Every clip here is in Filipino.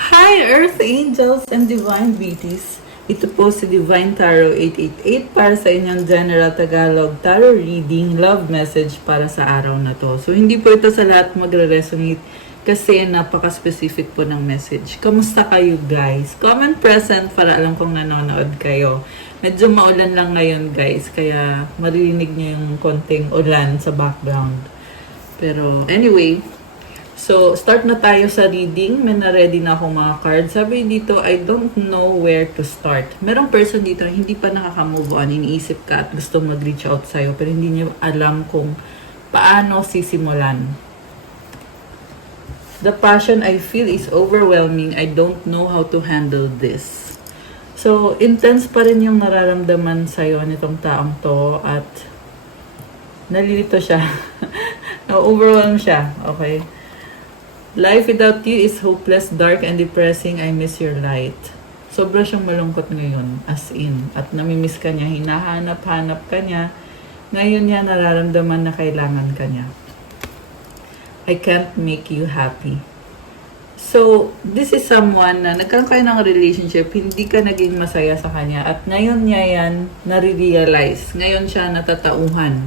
Hi, Earth Angels and Divine Beauties. Ito po si Divine Tarot 888 para sa inyong General Tagalog Tarot Reading Love Message para sa araw na to. So, hindi po ito sa lahat magre-resonate kasi napaka-specific po ng message. Kamusta kayo guys? Comment present para alam kong nanonood kayo. Medyo maulan lang ngayon guys, kaya maririnig niyo yung konting ulan sa background. Pero anyway, so, start na tayo sa reading. May na-ready na akong mga cards. Sabi dito, I don't know where to start. Merong person dito na hindi pa nakaka-move on. Iniisip ka at gusto mag-reach out sa'yo pero hindi niyo alam kung paano sisimulan. The passion I feel is overwhelming. I don't know how to handle this. So, intense pa rin yung nararamdaman sa'yo nitong taong to at nalilito siya. Na-overwhelm siya. Okay? Life without you is hopeless, dark, and depressing. I miss your light. Sobra siyang malungkot ngayon, as in. At namimiss ka niya, hinahanap-hanap ka niya. Ngayon niya nararamdaman na kailangan ka niya. I can't make you happy. So, this is someone na nagkaroon kayo ng relationship, hindi ka naging masaya sa kanya. At ngayon niya yan nare-realize. Ngayon siya natatauhan.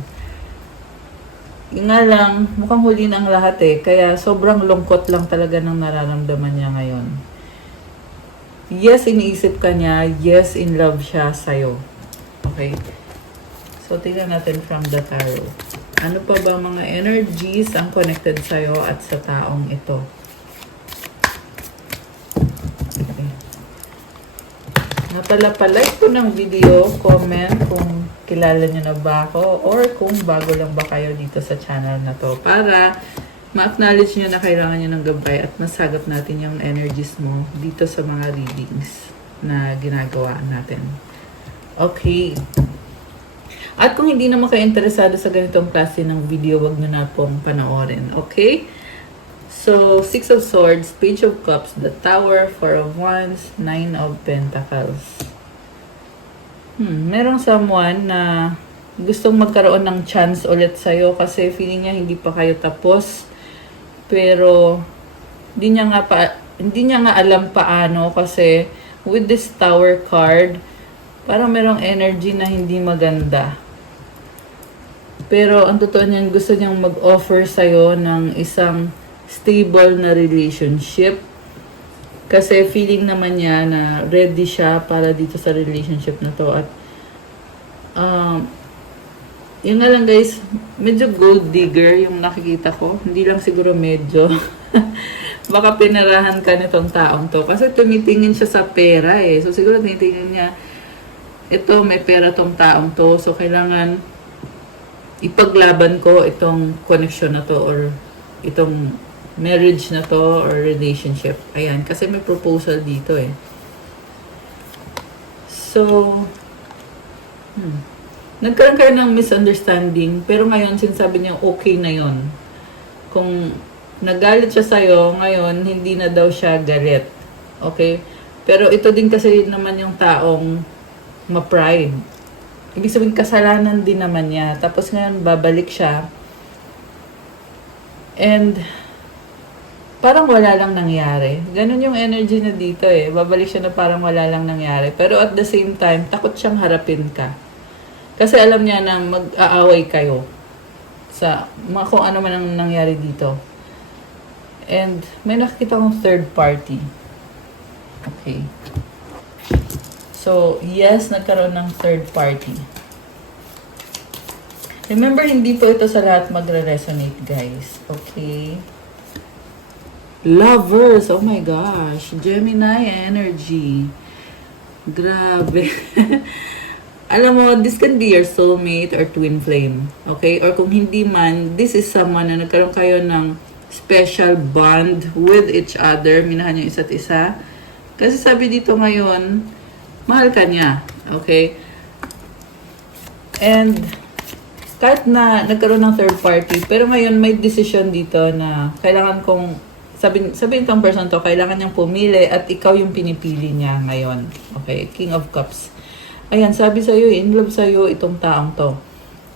Yung nga lang, mukhang huli na ang lahat eh. Kaya sobrang lungkot lang talaga ng nararamdaman niya ngayon. Yes, iniisip ka niya. Yes, in love siya sa'yo. Okay? So, tingnan natin from the tarot. Ano pa ba mga energies ang connected sa'yo at sa taong ito? Okay. Napalapalike po ng video, comment kung kilala nyo na ba ako or kung bago lang ba kayo dito sa channel na to para ma-acknowledge nyo na kailangan nyo ng gabay at masagap natin yung energies mo dito sa mga readings na ginagawa natin. Okay. At kung hindi naman kayo interesado sa ganitong klase ng video, wag nyo na pong panoorin. Okay? So, Six of Swords, Page of Cups, the Tower, Four of Wands, Nine of Pentacles. Merong someone na gustong magkaroon ng chance ulit sa'yo kasi feeling niya hindi pa kayo tapos. Pero, hindi niya nga alam paano kasi with this Tower card, parang merong energy na hindi maganda. Pero, ang totoo niyan, gusto niyang mag-offer sa'yo ng isang stable na relationship. Kasi feeling naman niya na ready siya para dito sa relationship na to. At yun nga lang guys, medyo gold digger yung nakikita ko. Hindi lang siguro medyo. Baka pinarahan ka nitong taong to. Kasi tumitingin siya sa pera eh. So siguro tinitingin niya, ito may pera tong taong to. So kailangan ipaglaban ko itong connection na to or itong marriage na to or relationship. Ayan, kasi may proposal dito eh. So, nagkaroon kayo ng misunderstanding, pero ngayon sinasabi niya okay na yon. Kung nagalit siya sa'yo, ngayon hindi na daw siya galit. Okay? Pero ito din kasi naman yung taong ma-pride. Ibig sabihin, kasalanan din naman niya. Tapos ngayon, babalik siya. And parang wala lang nangyari. Ganun yung energy na dito eh. Babalik siya na parang wala lang nangyari. Pero at the same time, takot siyang harapin ka. Kasi alam niya na mag-aaway kayo sa kung ano man ang nangyari dito. And may nakikita kong third party. Okay. So, yes, nagkaroon ng third party. Remember, hindi po ito sa lahat magre-resonate, guys. Okay? Lovers, oh my gosh, Gemini energy. Grabe. Alam mo, this can be your soulmate or twin flame. Okay? Or kung hindi man, this is someone na nagkaroon kayo ng special bond with each other. Minahan yung isa't isa. Kasi sabi dito ngayon, mahal ka niya. Okay? And kahit na nagkaroon ng third party, pero ngayon may decision dito na kailangan kong sabihin itong person to, kailangan niyang pumili at ikaw yung pinipili niya ngayon. Okay, King of Cups. Ayan, sabi sa'yo, in love sa'yo itong taong to.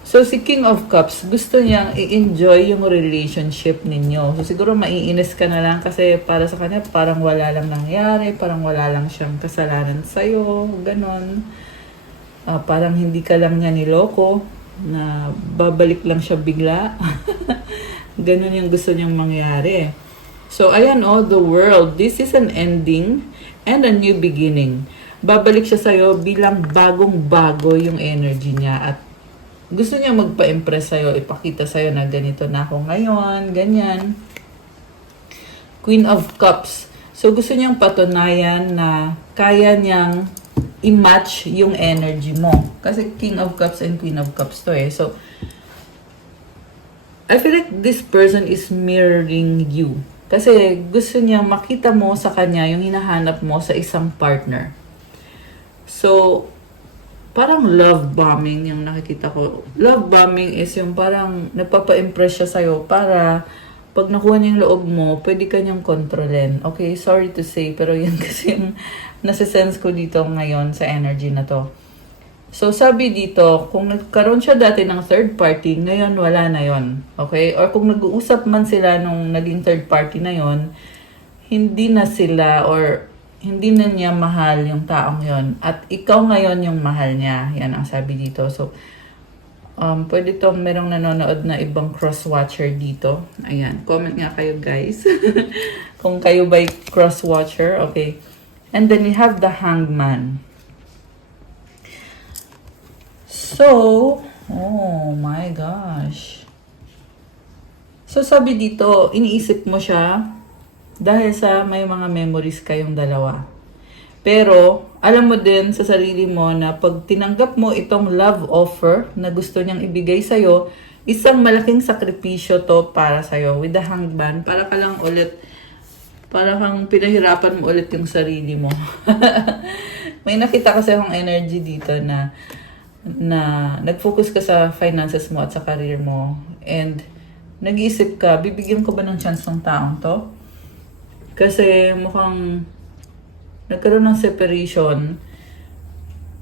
So, si King of Cups, gusto niyang i-enjoy yung relationship ninyo. So, siguro maiinis ka na lang kasi para sa kanya, parang wala lang nangyari, parang wala lang siyang kasalanan sa'yo, ganon. Parang hindi ka lang niya niloko, na babalik lang siya bigla. Ganon yung gusto niyang mangyari. So, ayan the world. This is an ending and a new beginning. Babalik siya sa'yo bilang bagong-bago yung energy niya at gusto niya magpa-impress sa'yo, ipakita sa'yo na ganito na ako ngayon, ganyan. Queen of Cups. So, gusto niyang patunayan na kaya niyang i-match yung energy mo. Kasi King of Cups and Queen of Cups to eh. So, I feel like this person is mirroring you. Kasi gusto niya makita mo sa kanya yung hinahanap mo sa isang partner. So, parang love bombing yung nakikita ko. Love bombing is yung parang nagpapa-impress siya sa'yo para pag nakuha niya yung loob mo, pwede ka niyang kontrolin. Okay, sorry to say, pero yan kasi yung nasa-sense ko dito ngayon sa energy na to. So, sabi dito, kung nagkaroon siya dati ng third party, ngayon wala na yon. Okay? Or kung nag-uusap man sila nung naging third party na yon, hindi na sila or hindi na niya mahal yung taong yon. At ikaw ngayon yung mahal niya. Yan ang sabi dito. So, pwede tong merong nanonood na ibang cross-watcher dito. Ayan. Comment nga kayo, guys. Kung kayo ba'y cross-watcher. Okay. And then we have the Hangman. So, oh my gosh. So, sabi dito, iniisip mo siya dahil sa may mga memories kayong dalawa. Pero, alam mo din sa sarili mo na pag tinanggap mo itong love offer na gusto niyang ibigay sa'yo, isang malaking sakripisyo to para sa'yo. With the Hangman, para ka lang ulit, para kang pinahirapan mo ulit yung sarili mo. May nakita kasi akong energy dito na nag-focus ka sa finances mo at sa career mo. And, nag-iisip ka, bibigyan ko ba ng chance ng taong to? Kasi mukhang nagkaroon ng separation.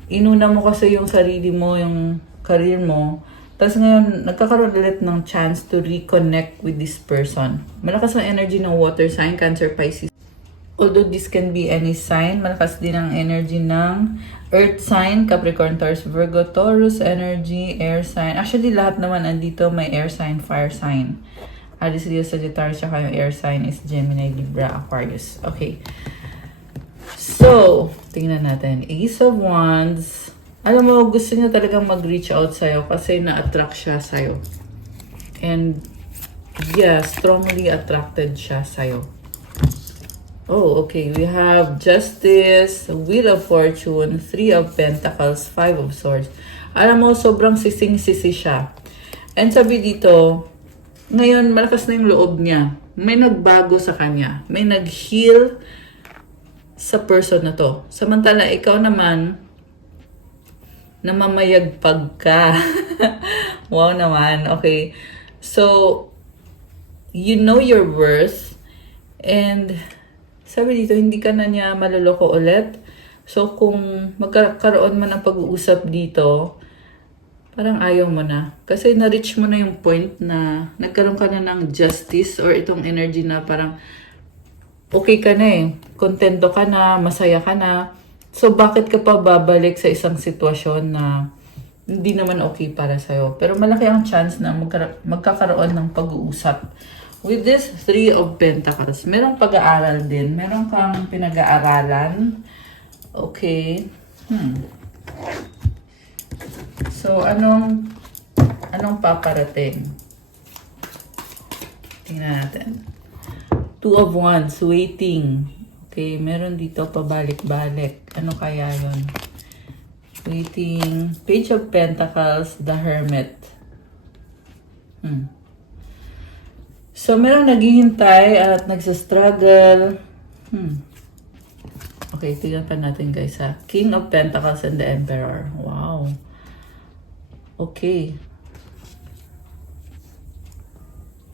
Inuna mo kasi yung sarili mo, yung career mo. Tapos ngayon, nagkakaroon ulit ng chance to reconnect with this person. Malakas ang energy ng water sign, Cancer, Pisces. Although this can be any sign, malakas din ang energy ng earth sign, Capricorn, Taurus, Virgo, Taurus energy, air sign. Actually, lahat naman andito may air sign, fire sign. Aries, Leo, Sagittarius, saka yung air sign is Gemini, Libra, Aquarius. Okay. So, tingnan natin. Ace of Wands. Alam mo, gusto niya talagang mag-reach out sa'yo kasi na-attract siya sa'yo. And, yeah, strongly attracted siya sa'yo. Oh, okay. We have Justice, Wheel of Fortune, Three of Pentacles, Five of Swords. Alam mo, sobrang sising-sisi siya. And sabi dito, ngayon, malakas na yung loob niya. May nagbago sa kanya. May nag-heal sa person na to. Samantala, ikaw naman, namamayagpag ka. Wow naman. Okay. So, you know your worth. And, sabi dito, hindi ka na niya maloloko ulit. So, kung magkakaroon man ng pag-uusap dito, parang ayaw mo na. Kasi na-reach mo na yung point na nagkaroon ka na ng justice or itong energy na parang okay ka na eh. Kontento ka na, masaya ka na. So, bakit ka pa babalik sa isang sitwasyon na hindi naman okay para sa'yo? Pero malaki ang chance na magkakaroon ng pag-uusap. With this Three of Pentacles, merong pag-aaral din. Meron kang pinag-aaralan. Okay. So, anong paparating? Tingnan natin. Two of Wands, waiting. Okay, meron dito pabalik-balik. Ano kaya yun? Waiting. Page of Pentacles, the Hermit. So, meron naghihintay at nagsastruggle. Okay, tignan pa natin guys ha. King of Pentacles and the Emperor. Wow. Okay.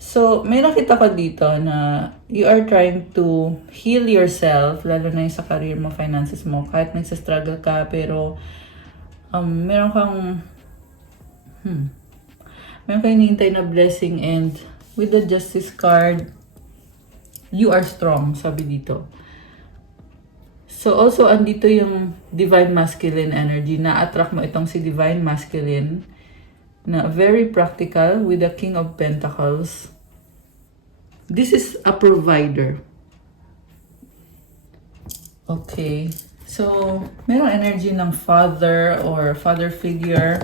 So, may nakita ko dito na you are trying to heal yourself, lalo na yung sa career mo, finances mo. Kahit nagsastruggle ka, pero meron kang Meron kayo hinihintay na blessing, and with the Justice card, you are strong, sabi dito. So also, andito yung Divine Masculine energy. Na-attract mo itong si Divine Masculine na very practical with the King of Pentacles. This is a provider. Okay. So, merong energy ng father or father figure.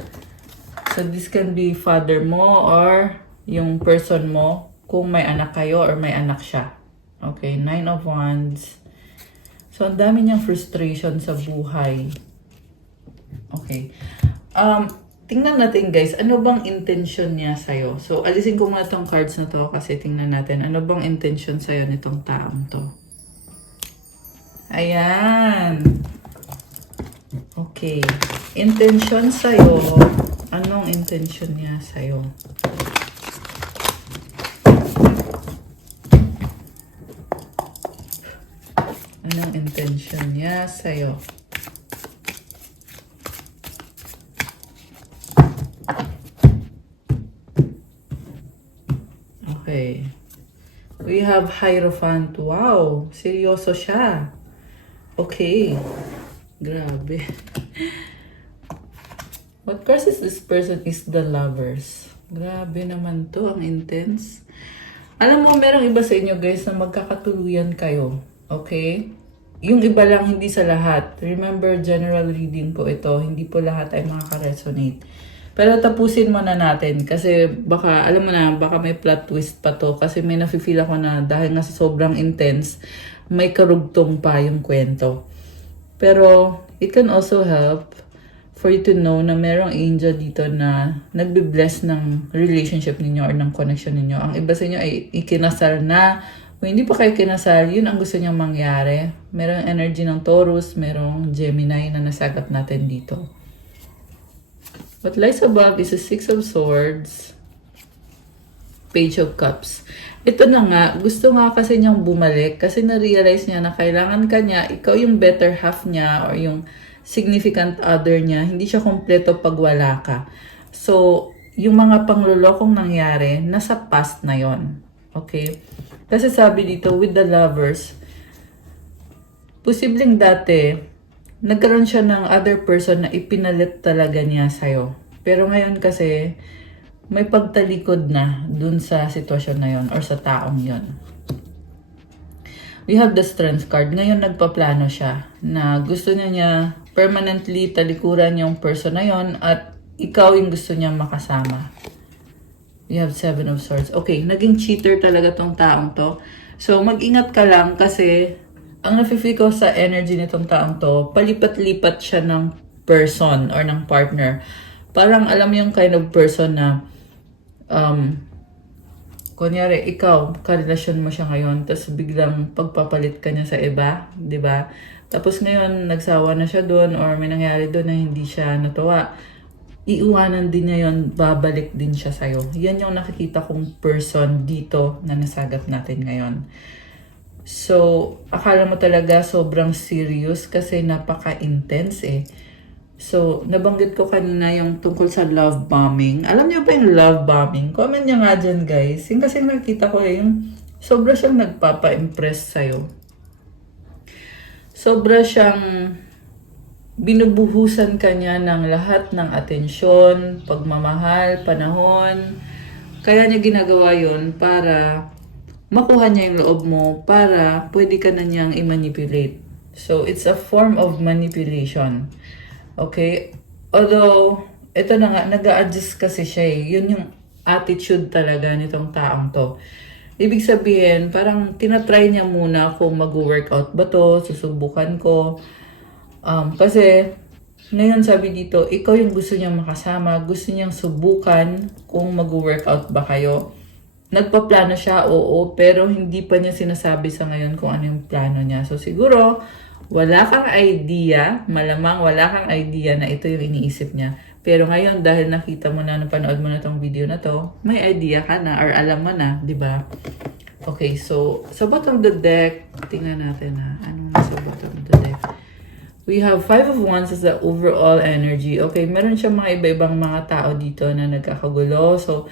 So, this can be father mo or yung person mo kung may anak kayo or may anak siya. Okay, Nine of Wands. So, ang dami niyang frustration sa buhay. Okay. Tingnan natin guys, ano bang intention niya sa'yo? So, alisin ko muna itong cards na to kasi tingnan natin ano bang intention sa'yo nitong taong to. Ayan. Okay. Intention sa'yo. Anong intention niya sa'yo? Anong intention niya sa'yo? Okay. We have Hierophant. Wow! Seryoso siya. Okay. Grabe. What crosses this person is the Lovers. Grabe naman to. Ang intense. Alam mo, merong iba sa inyo guys na magkakatuluyan kayo. Okay? Yung iba lang, hindi sa lahat. Remember, general reading po ito. Hindi po lahat ay makaka-resonate. Pero tapusin mo na natin kasi baka, alam mo na, baka may plot twist pa to. Kasi may nafe-feel ako na dahil nga sa sobrang intense, may karugtong pa yung kwento. Pero, it can also help for you to know na merong angel dito na nagbe-bless ng relationship ninyo or ng connection ninyo. Ang iba sa inyo ay ikinasal na. Kung hindi pa kayo kinasal, yun ang gusto niyang mangyari. Merong energy ng Taurus, merong Gemini na nasagap natin dito. What lies above is a Six of Swords, Page of Cups. Ito na nga, gusto nga kasi niyang bumalik kasi na-realize niya na kailangan ka niya, ikaw yung better half niya or yung significant other niya. Hindi siya kompleto pag wala ka. So, yung mga panglulokong nangyari, nasa past na yon. Okay? Kasi sabi dito, with the Lovers, posibleng dati, nagkaroon siya ng other person na ipinalit talaga niya sa'yo. Pero ngayon kasi, may pagtalikod na dun sa sitwasyon na yon or sa taong yon. We have the Strength card. Ngayon nagpaplano siya na gusto niya permanently talikuran yung person na yon at ikaw yung gusto niya makasama. We have Seven of Swords. Okay, naging cheater talaga tong taong to. So, mag-ingat ka lang kasi ang nafe-feel ko sa energy nitong taong to, palipat-lipat siya ng person or ng partner. Parang alam mo yung kind of person na kunyari, ikaw, karelasyon mo siya ngayon, tapos biglang pagpapalit ka niya sa iba, di ba? Tapos ngayon, nagsawa na siya doon or may nangyari doon na hindi siya natuwa. Iiwanan din niya yun, babalik din siya sa'yo. Yan yung nakikita kong person dito na nasagap natin ngayon. So, akala mo talaga sobrang serious kasi napaka-intense eh. So, nabanggit ko kanina yung tungkol sa love bombing. Alam niyo ba yung love bombing? Comment niya nga dyan guys. Yung kasi nakita ko eh, yung sobra siyang nagpapa-impress sa'yo. Sobra siyang binubuhusan ka niya ng lahat ng atensyon, pagmamahal, panahon. Kaya niya ginagawa yun para makuha niya yung loob mo, para pwede ka na niyang i-manipulate. So, it's a form of manipulation. Okay? Although, ito na nga, nag-a-adjust kasi siya eh. Yun yung attitude talaga nitong taong to. Ibig sabihin, parang tinatry niya muna kung mag-workout ba to, susubukan ko. Kasi, ngayon sabi dito, ikaw yung gusto niyang makasama, gusto niyang subukan kung mag-workout ba kayo. Nagpaplano siya, oo, pero hindi pa niya sinasabi sa ngayon kung ano yung plano niya. So siguro, wala kang idea, malamang wala kang idea na ito yung iniisip niya. Pero ngayon, dahil nakita mo na, napanood mo na tong video na to, may idea ka na or alam mo na, di ba? Okay, so sa bottom of the deck, tingnan natin ha, anong nasa bottom of the deck. We have Five of Wands as the overall energy. Okay, meron siyang mga iba-ibang mga tao dito na nagkakagulo. So,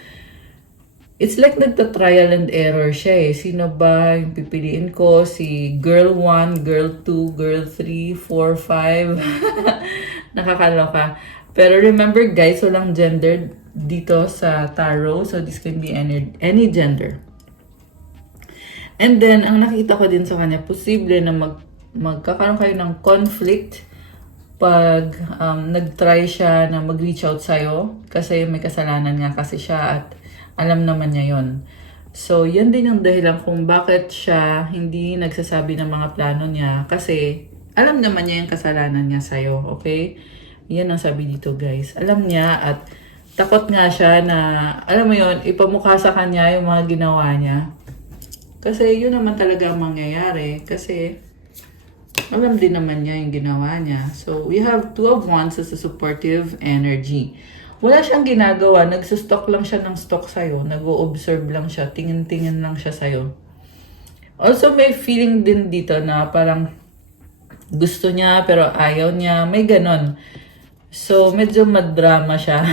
it's like nagta-trial and error siya eh. Sino ba yung pipiliin ko? Si girl 1, girl 2, girl 3, 4, 5. Nakakaloka. Pero remember guys, walang gender dito sa tarot. So, this can be any gender. And then, ang nakita ko din sa kanya, posible na magkakaroon kayo ng conflict pag nag-try siya na mag-reach out sa'yo. Kasi may kasalanan nga kasi siya at alam naman niya yon. So, yan din ang dahilan kung bakit siya hindi nagsasabi ng mga plano niya. Kasi, alam naman niya yung kasalanan niya sa'yo, okay? Yan ang sabi dito, guys. Alam niya at takot nga siya na, alam mo yon, ipamukha sa kanya yung mga ginawa niya. Kasi yun naman talaga ang mangyayari. Kasi alam din naman niya yung ginawa niya. So, we have Two of Wands as a supportive energy. Wala siyang ginagawa. Nagsustock lang siya ng stock sa'yo. Nag-o-observe lang siya. Tingin-tingin lang siya sa'yo. Also, may feeling din dito na parang gusto niya pero ayaw niya. May ganon. So, medyo madrama siya.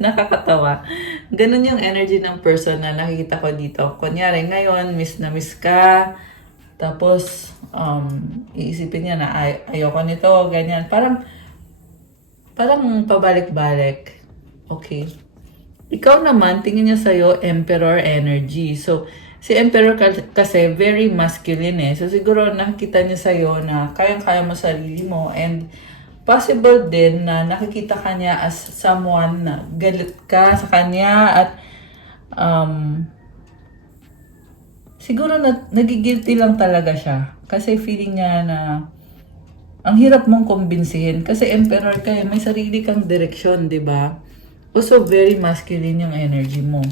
Nakakatawa. Ganun yung energy ng person na nakikita ko dito. Kunyari, ngayon, miss na miss ka. Tapos, iisipin niya na ayoko nito, ganyan. Parang pabalik-balik. Okay. Ikaw naman, tingin niya sa'yo, Emperor energy. So, si Emperor kasi very masculine eh. So, siguro nakikita niya sa'yo na kayang-kaya mo sarili mo and possible din na nakikita ka niya as someone na galit ka sa kanya at siguro nagigilty lang talaga siya. Kasi feeling niya na ang hirap mong kumbinsihin. Kasi emperor ka may sarili kang direksyon, di ba? Also, very masculine yung energy mo.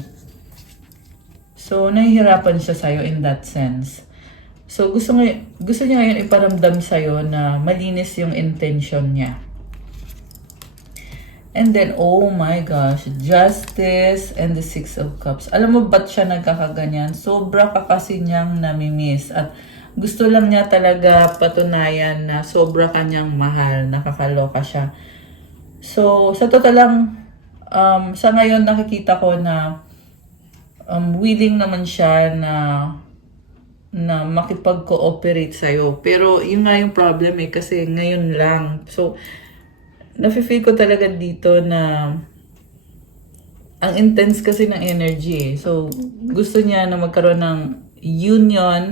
So, nahihirapan siya sa'yo in that sense. So, gusto niya ngayon iparamdam sa'yo na malinis yung intention niya. And then, oh my gosh, Justice and the Six of Cups. Alam mo ba't siya nagkakaganyan? Sobra ka kasi niyang namimiss. At gusto lang niya talaga patunayan na sobra kanyang mahal. Nakakaloka siya. So, sa totoo lang, sa ngayon nakikita ko na willing naman siya na makipag-cooperate sa'yo. Pero yun nga yung problem kasi ngayon lang. So, nafe-feel ko talaga dito na ang intense kasi ng energy. So, gusto niya na magkaroon ng union,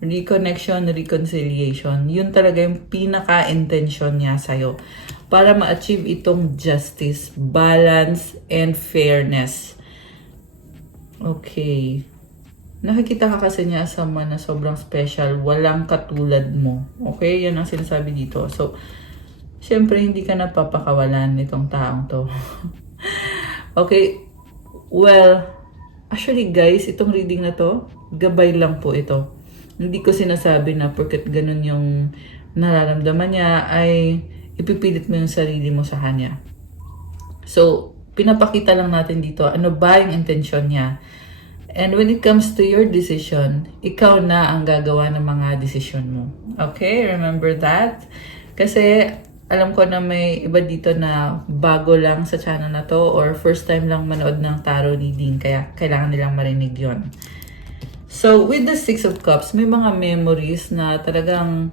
reconnection, reconciliation. Yun talaga yung pinaka-intention niya sa'yo. Para ma-achieve itong justice, balance, and fairness. Okay. Nakikita ka kasi niya as someone na sobrang special, walang katulad mo. Okay? Yan ang sinasabi dito. So, syempre, hindi ka napapakawalan nitong taong to. Okay? Well, actually guys, itong reading na to, gabay lang po ito. Hindi ko sinasabi na porket ganun yung nararamdaman niya, ay ipipilit mo yung sarili mo sa kanya. So, pinapakita lang natin dito, ano ba yung intention niya. And when it comes to your decision, ikaw na ang gagawa ng mga decision mo. Okay? Remember that? Kasi alam ko na may iba dito na bago lang sa channel na to or first time lang manood ng tarot reading. Kaya kailangan nilang marinig yon. So, with the Six of Cups, may mga memories na talagang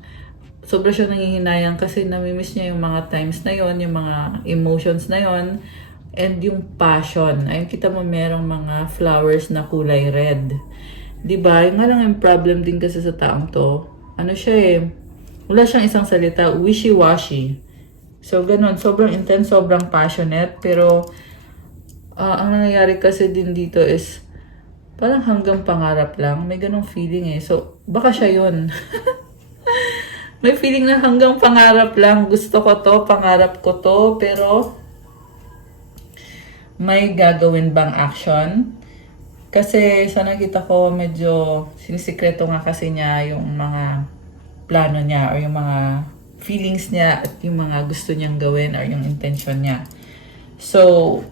sobra siyang nangihinayang kasi namimiss niya yung mga times na yon, yung mga emotions na yon. And yung passion. Ayun, kita mo merong mga flowers na kulay red. Diba? Yung nga lang yung problem din kasi sa taong to. Ano siya wala siyang isang salita. Wishy-washy. So, ganun. Sobrang intense, sobrang passionate. Pero, ang nangyayari kasi din dito is parang hanggang pangarap lang. May ganung feeling So, baka siya yun. May feeling na hanggang pangarap lang. Gusto ko to, pangarap ko to. Pero, may gagawin bang action? Kasi sa nakita ko, medyo sinisikreto nga kasi niya yung mga plano niya or yung mga feelings niya at yung mga gusto niyang gawin or yung intention niya. So,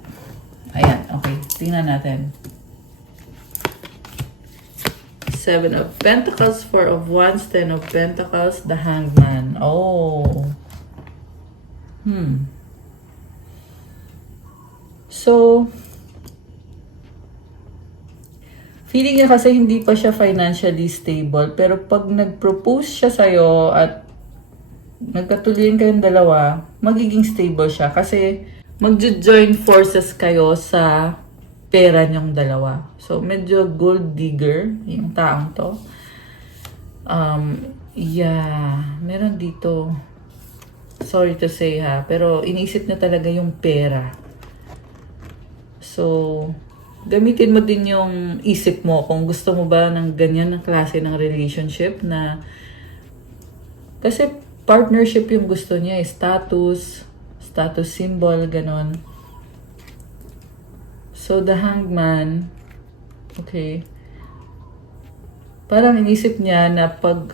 ayan. Okay. Tingnan natin. Seven of Pentacles, Four of Wands, Ten of Pentacles, the Hangman. Oh. So, feeling niya kasi hindi pa siya financially stable, pero pag nag-propose siya sa'yo at nagkatuloyan kayong dalawa, magiging stable siya kasi mag-join forces kayo sa pera niyong dalawa. So, medyo gold digger yung taong to. Meron dito, sorry to say ha, pero iniisip niya talaga yung pera. So, gamitin mo din yung isip mo kung gusto mo ba ng ganyan na klase ng relationship na kasi partnership yung gusto niya, status symbol, ganon. So, the Hangman, okay, parang inisip niya na pag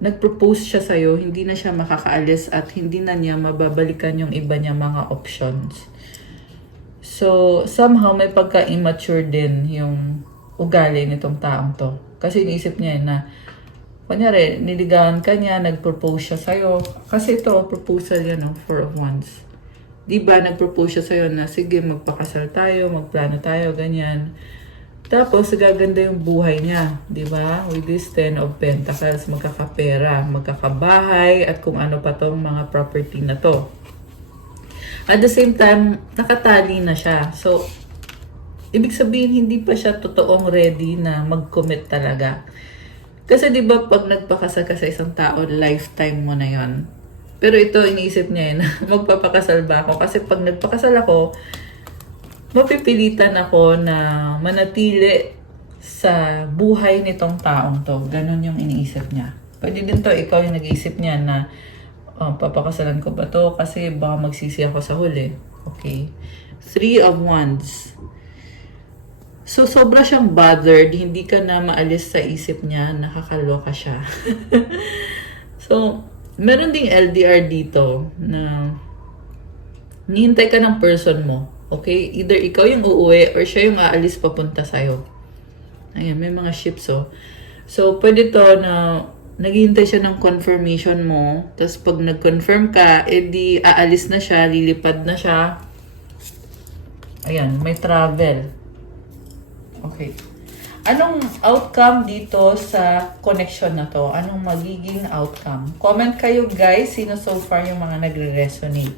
nag-propose siya sa'yo, hindi na siya makakaalis at hindi na niya mababalikan yung iba niya mga options. So, somehow may pagka-immature din yung ugali nitong taong to. Kasi iniisip niya na, kunyari, niligawan ka niya, nag-propose siya sa'yo. Kasi ito, proposal yan, no? Four of Wands. Diba, nag-propose siya sa'yo na, sige, magpakasal tayo, magplano tayo, ganyan. Tapos, gaganda yung buhay niya, diba? With this Ten of Pentacles, magkakapera, magkakabahay, at kung ano pa tong mga property na to. At the same time, nakatali na siya. So, ibig sabihin, hindi pa siya totoong ready na mag-commit talaga. Kasi di ba pag nagpakasal ka sa isang tao, lifetime mo na yon. Pero ito, iniisip niya na magpapakasal ba ako? Kasi pag nagpakasal ako, mapipilitan ako na manatili sa buhay nitong taong to. Ganon yung iniisip niya. Pwede din to, ikaw yung nag-iisip niya na papakasalan ko ba to? Kasi baka magsisi ako sa huli. Okay. Three of Wands. So, sobra siyang bothered. Hindi ka na maalis sa isip niya. Nakakaloka siya. So, meron ding LDR dito na nihintay ka ng person mo. Okay? Either ikaw yung uuwi or siya yung aalis papunta sa'yo. Ayan, may mga ships oh. So, pwede to na naghihintay siya ng confirmation mo. Tapos pag nag-confirm ka, edi aalis na siya, lilipad na siya. Ayan, may travel. Okay. Anong outcome dito sa connection na to? Anong magiging outcome? Comment kayo guys, sino so far yung mga nagre-resonate.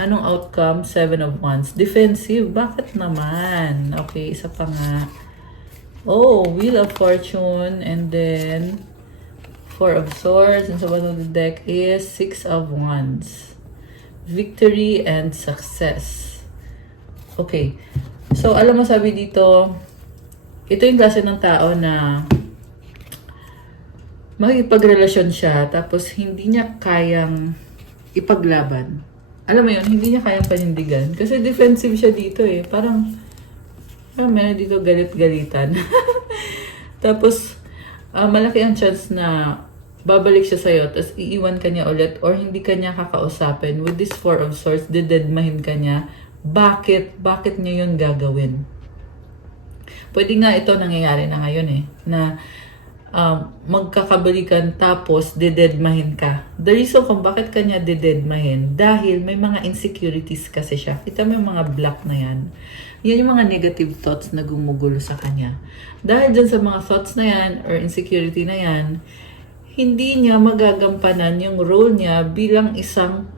Anong outcome? Seven of Wands. Defensive. Bakit naman? Okay, isa pa nga. Oh, Wheel of Fortune. And then Four of Swords, and sa bottom of the deck is Six of Wands. Victory and success. Okay. So, alam mo sabi dito, ito yung klase ng tao na makikipagrelasyon siya, tapos hindi niya kayang ipaglaban. Alam mo yun, hindi niya kayang panindigan. Kasi defensive siya dito eh. Parang meron dito galit-galitan. Tapos, malaki ang chance na babalik siya sa'yo, tapos iiwan ka niya ulit, or hindi ka niya kakausapin. With this Four of Swords, didedmahin ka niya. Bakit? Bakit niya yun gagawin? Pwede nga ito nangyayari na ngayon eh, na magkakabalikan tapos didedmahin ka. The reason kung bakit ka niya didedmahin, dahil may mga insecurities kasi siya. Kita mo yung mga block na yan. Yan yung mga negative thoughts na gumugulo sa kanya. Dahil dyan sa mga thoughts na yan, or insecurity na yan, hindi niya magagampanan yung role niya bilang isang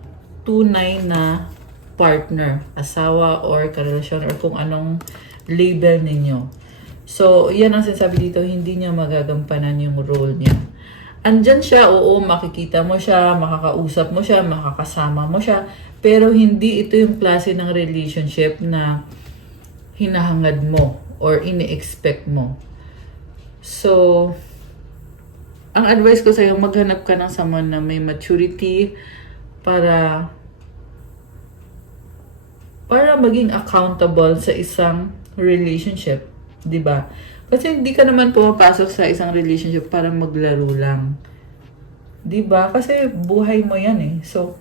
tunay na partner, asawa, or karelasyon, or kung anong label ninyo. So, yan ang sinasabi dito, hindi niya magagampanan yung role niya. Andyan siya, oo, makikita mo siya, makakausap mo siya, makakasama mo siya, pero hindi ito yung klase ng relationship na hinahangad mo or ini-expect mo. So, ang advice ko sa'yo, maghanap ka ng someone na may maturity para maging accountable sa isang relationship, 'di ba? Kasi hindi ka naman pumapasok sa isang relationship para maglaro lang. 'Di ba? Kasi buhay mo 'yan eh. So,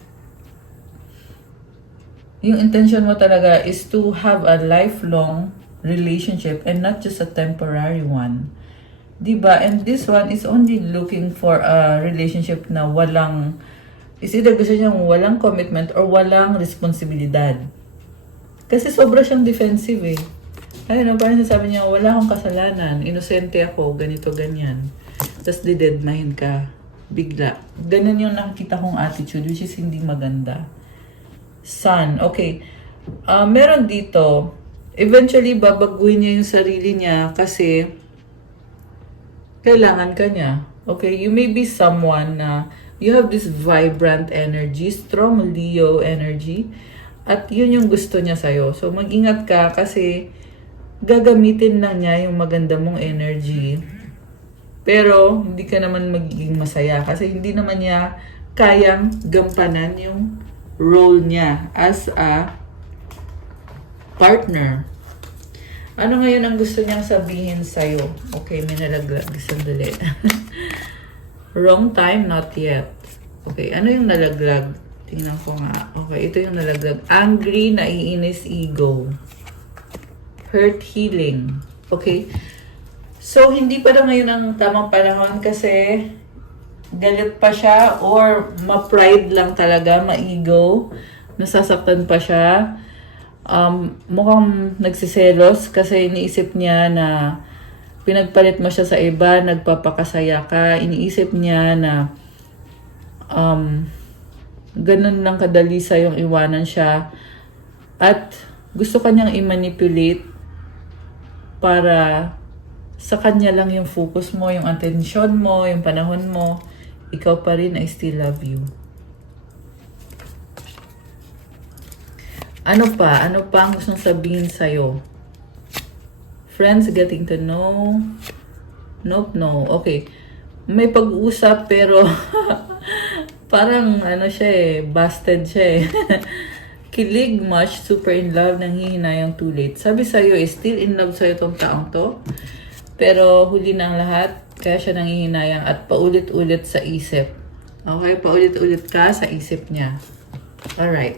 yung intention mo talaga is to have a lifelong relationship and not just a temporary one. Diba? And this one is only looking for a relationship na walang, is either gusto niyang walang commitment or walang responsibilidad. Kasi sobra siyang defensive eh. Ayun, parang sasabi niya, wala akong kasalanan, inosente ako, ganito, ganyan. Tapos didedmahin ka, bigla. Ganun yung nakikita kong attitude, which is hindi maganda. Sun, okay. Meron dito, eventually babaguhin niya yung sarili niya kasi kailangan ka niya. Okay, you may be someone na you have this vibrant energy, strong Leo energy, at yun yung gusto niya sa'yo. So mag-ingat ka kasi gagamitin lang niya yung maganda mong energy. Pero hindi ka naman magiging masaya kasi hindi naman niya kayang gampanan yung role niya as a partner. Ano ngayon ang gusto niyang sabihin sa'yo? Okay, may nalaglag. Sandali. Wrong time, not yet. Okay, ano yung nalaglag? Tingnan ko nga. Okay, ito yung nalaglag. Angry, naiinis, ego. Hurt, healing. Okay. So, hindi pa na ngayon ang tamang panahon kasi galit pa siya or ma-pride lang talaga, ma-ego. Nasasaktan pa siya. Mukhang nagsiselos kasi iniisip niya na pinagpalit mo siya sa iba, nagpapakasaya ka. Iniisip niya na ganun lang kadali sa yung iwanan siya. At gusto kanyang i-manipulate para sa kanya lang yung focus mo, yung attention mo, yung panahon mo. Ikaw pa rin, I still love you. Ano pa? Ano pa ang gustong sabihin sa'yo? Friends getting to know? Nope, no. Okay. May pag-uusap pero parang ano siya eh, busted siya eh. Kilig much, super in love, nanghihinayang too late. Sabi sa'yo is still in love sa'yo tong taong to. Pero huli na ang lahat, kaya siya nanghihinayang at paulit-ulit sa isip. Okay, paulit-ulit ka sa isip niya. Alright.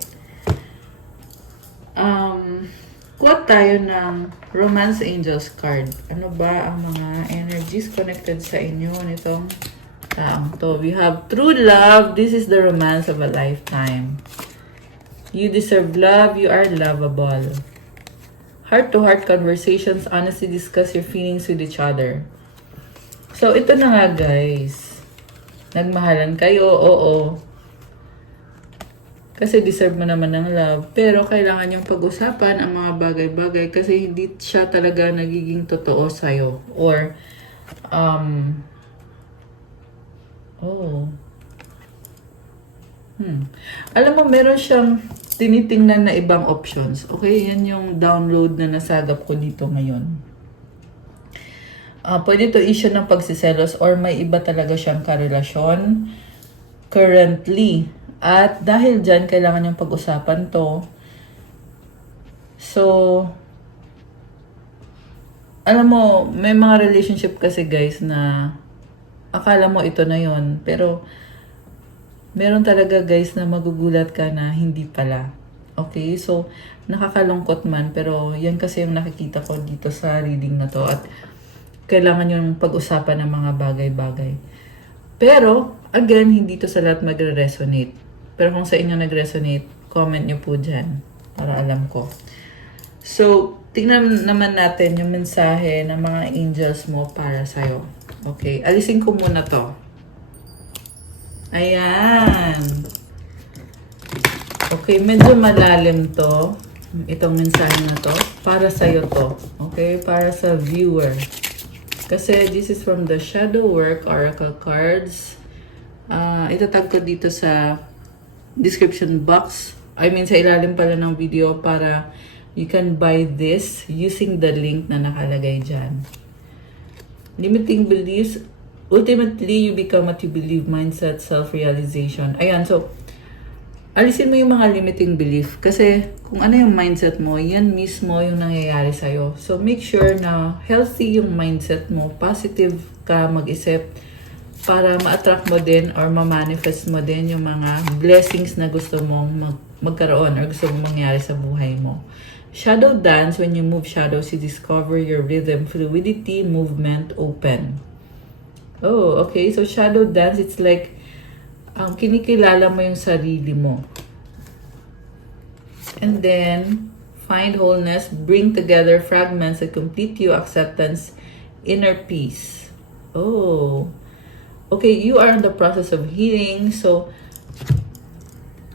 Quote tayo ng Romance Angels card. Ano ba ang mga energies connected sa inyo nitong taong to? We have true love. This is the romance of a lifetime. You deserve love. You are lovable. Heart-to-heart conversations. Honestly discuss your feelings with each other. So, ito na nga guys. Nagmahalan kayo. Oo. Kasi deserve mo naman ng love. Pero kailangan yung pag-usapan ang mga bagay-bagay kasi hindi siya talaga nagiging totoo sa'yo. Or, alam mo, meron siyang tinitingnan na ibang options. Okay, yan yung download na nasagap ko dito ngayon. Pwede to issue ng pagsiselos or may iba talaga siyang karelasyon currently. At dahil dyan, kailangan yung pag-usapan to. So, alam mo, may mga relationship kasi guys na akala mo ito na yon, pero meron talaga guys na magugulat ka na hindi pala. Okay? So, nakakalungkot man, pero yan kasi yung nakikita ko dito sa reading na to. At kailangan yung pag-usapan ng mga bagay-bagay. Pero, again, hindi to sa lahat magre-resonate. Pero kung sa inyo nag-resonate, comment nyo po dyan para alam ko. So, tingnan naman natin yung mensahe ng mga angels mo para sa'yo. Okay, alisin ko muna to. Ayan. Okay, medyo malalim to. Itong mensahe na to. Para sa'yo to. Okay, para sa viewer. Kasi this is from the Shadow Work Oracle Cards. Itatag ko dito sa description box. I mean, sa ilalim pala ng video para you can buy this using the link na nakalagay dyan. Limiting beliefs. Ultimately, you become what you believe. Mindset, self-realization. Ayan, so, alisin mo yung mga limiting belief. Kasi, kung ano yung mindset mo, yan mismo yung nangyayari sa'yo. So, make sure na healthy yung mindset mo. Positive ka mag-isip para ma-attract mo din or ma-manifest mo din yung mga blessings na gusto mong magkaroon or gusto mong mangyari sa buhay mo. Shadow dance, when you move shadows, you discover your rhythm, fluidity, movement, open. Oh, okay. So, shadow dance, it's like, kinikilala mo yung sarili mo. And then, find wholeness, bring together fragments that complete you, acceptance, inner peace. Oh, okay. You are in the process of healing. So,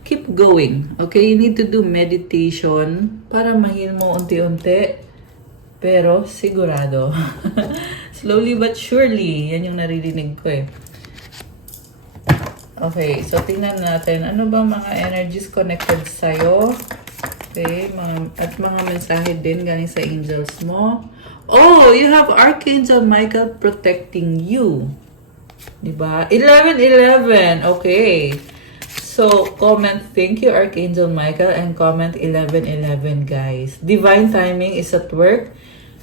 keep going. Okay, you need to do meditation para mahil mo unti-unti. Pero sigurado. Slowly but surely. Yan yung naririnig ko eh. Okay, so tingnan natin. Ano ba mga energies connected sa'yo? Okay, at mga mensahe din galing sa angels mo. Oh, you have Archangel Michael protecting you. Diba? 11-11. Okay. So, comment, thank you, Archangel Michael, and comment 11-11, guys. Divine timing is at work.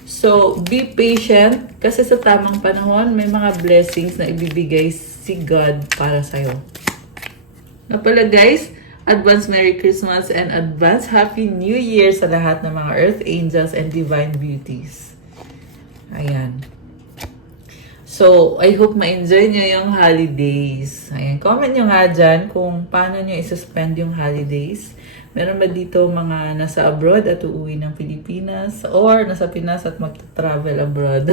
So, be patient, kasi sa tamang panahon, may mga blessings na ibibigay si God para sa'yo. Na pala, guys, advance Merry Christmas and advance Happy New Year sa lahat ng mga Earth Angels and Divine Beauties. Ayan. So, I hope ma-enjoy nyo yung holidays. Ayan, comment nyo nga dyan kung paano nyo isuspend yung holidays. Meron ba dito mga nasa abroad at uuwi ng Pilipinas? Or nasa Pinas at mag-travel abroad?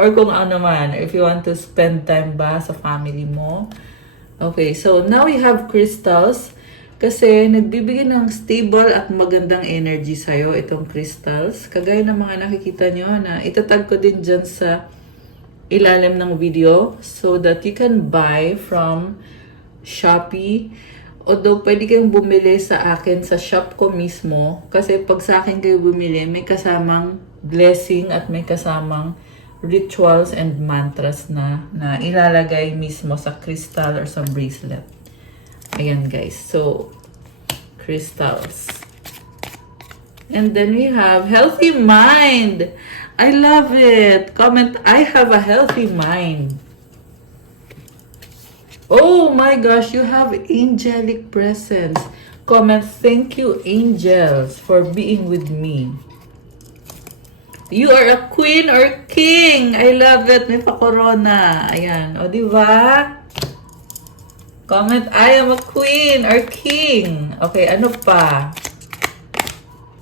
Or kung ano man, if you want to spend time ba sa family mo? Okay, so now we have crystals. Kasi nagbibigay ng stable at magandang energy sa'yo itong crystals. Kagaya ng mga nakikita nyo na itatag ko din dyan sa ilalim ng video so that you can buy from Shopee. Although pwede kayong bumili sa akin sa shop ko mismo kasi pag sa akin kayo bumili may kasamang blessing at may kasamang rituals and mantras na ilalagay mismo sa crystal or sa bracelet. Ayan guys, so crystals. And then we have healthy mind. I love it. Comment, I have a healthy mind. Oh my gosh, you have angelic presence. Comment, thank you angels for being with me. You are a queen or king. I love it. May pa-corona. Ayan. O, diba? Comment, I am a queen or king. Okay, ano pa?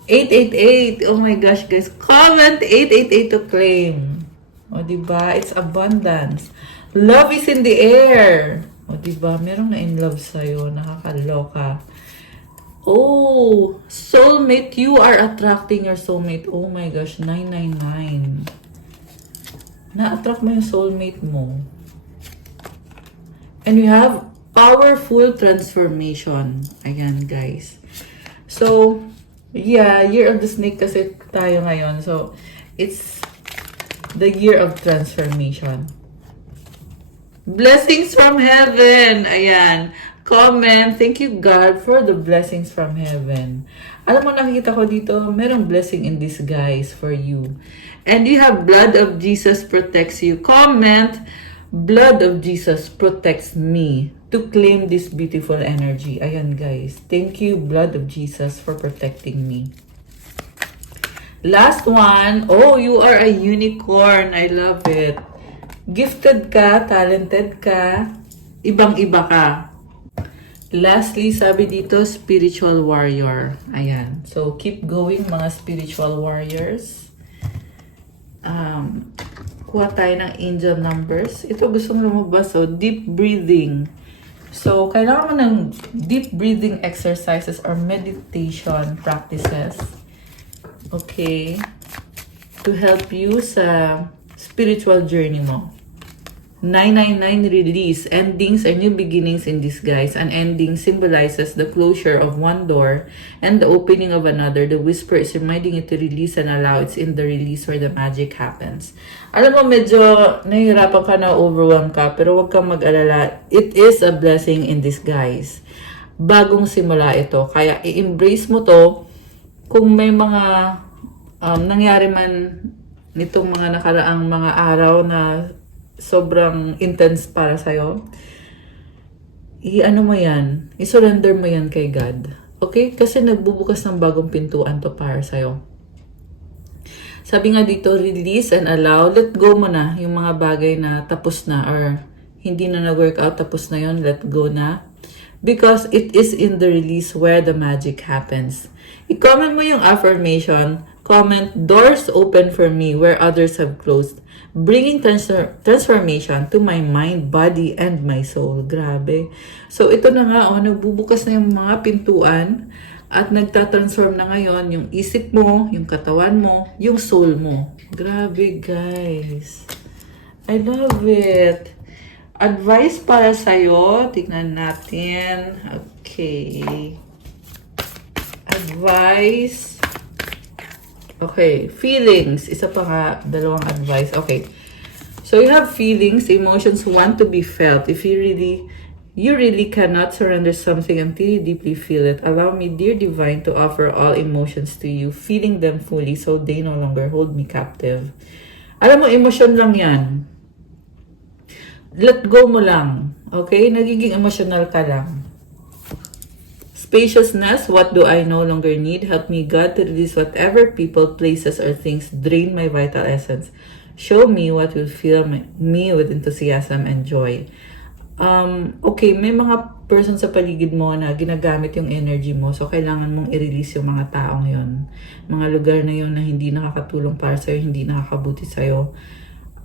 888. Oh my gosh, guys. Comment 888 to claim. O, diba? It's abundance. Love is in the air. O, diba? Merong na in love sa'yo. Nakakaloka. Oh, soulmate. You are attracting your soulmate. Oh my gosh, 999. Na-attract mo yung soulmate mo. And you have powerful transformation. Ayan, guys. So, yeah, year of the snake kasi tayo ngayon. So, it's the year of transformation. Blessings from heaven. Ayan. Comment. Thank you, God, for the blessings from heaven. Alam mo, nakikita ko dito, merong blessing in disguise for you. And you have blood of Jesus protects you. Comment, blood of Jesus protects me to claim this beautiful energy. Ayan, guys. Thank you, blood of Jesus, for protecting me. Last one. Oh, you are a unicorn. I love it. Gifted ka, talented ka, ibang-iba ka. Lastly, sabi dito, spiritual warrior. Ayan. So, keep going mga spiritual warriors. Kuha tayo ng angel numbers. Ito gusto mo lumabas. So, deep breathing. So, kailangan mo ng deep breathing exercises or meditation practices. Okay. To help you sa spiritual journey mo. 999 release. Endings are new beginnings in disguise. An ending symbolizes the closure of one door and the opening of another. The whisper is reminding you to release and allow. It's in the release where the magic happens. Alam mo, medyo nahihirapan ka na, overwhelmed ka, pero huwag kang mag-alala. It is a blessing in disguise. Bagong simula ito. Kaya i-embrace mo to kung may mga nangyari man nitong mga nakaraang mga araw na sobrang intense para sa'yo, i-ano mo yan, i-surrender mo yan kay God. Okay? Kasi nagbubukas ng bagong pintuan to para sa'yo. Sabi nga dito, release and allow. Let go mo na yung mga bagay na tapos na or hindi na nag-work out, tapos na yon, let go na. Because it is in the release where the magic happens. I-comment mo yung affirmation. Comment, doors open for me where others have closed. Bringing transformation to my mind, body, and my soul. Grabe. So, ito na nga, nagbubukas na yung mga pintuan at nagtatransform na ngayon yung isip mo, yung katawan mo, yung soul mo. Grabe, guys. I love it. Advice para sa'yo. Tingnan natin. Okay. Advice. Okay. Feelings. Isa pa nga. Dalawang advice. Okay. So you have feelings. Emotions want to be felt. If you really cannot surrender something until you deeply feel it. Allow me, dear divine, to offer all emotions to you, feeling them fully so they no longer hold me captive. Alam mo, emotion lang yan. Let go mo lang. Okay? Nagiging emotional ka lang. Spaciousness, what do I no longer need? Help me, God, to release whatever people, places, or things drain my vital essence. Show me what will fill me with enthusiasm and joy. Okay, may mga person sa paligid mo na ginagamit yung energy mo. So, kailangan mong i-release yung mga taong yon. Mga lugar na yon na hindi nakakatulong para sa'yo, hindi nakakabuti sa'yo.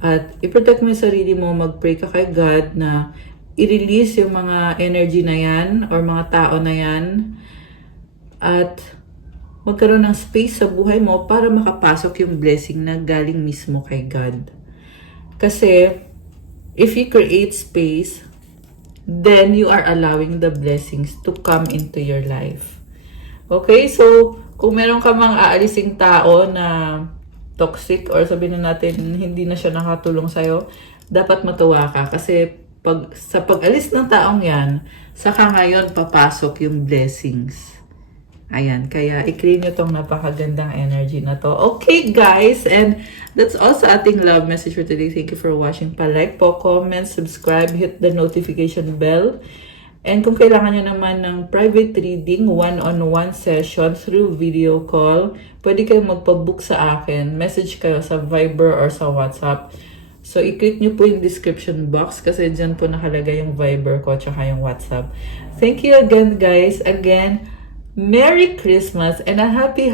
At i-protect mo yung sarili mo, mag-pray ka kay God na i-release yung mga energy na yan or mga tao na yan at magkaroon ng space sa buhay mo para makapasok yung blessing na galing mismo kay God. Kasi if you create space, then you are allowing the blessings to come into your life. Okay? So, kung meron ka mang aalising tao na toxic or sabihin na natin hindi na siya nakatulong sa'yo, dapat matuwa ka kasi sa pag-alis ng taong yan, saka ngayon papasok yung blessings. Ayan, kaya i-clean nyo tong napakagandang energy na to. Okay guys, and that's also ating love message for today. Thank you for watching. Pa-like po, comment, subscribe, hit the notification bell. And kung kailangan nyo naman ng private reading, one-on-one session through video call, pwede kayong magpa-book sa akin. Message kayo sa Viber or sa WhatsApp. So, i-click nyo po yung description box kasi dyan po nakalagay yung Viber ko tsaka yung WhatsApp. Thank you again, guys. Again, Merry Christmas and a happy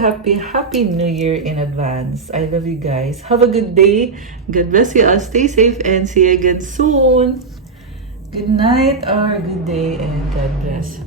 New Year in advance. I love you guys. Have a good day. God bless you all. Stay safe and see you again soon. Good night or good day and God bless.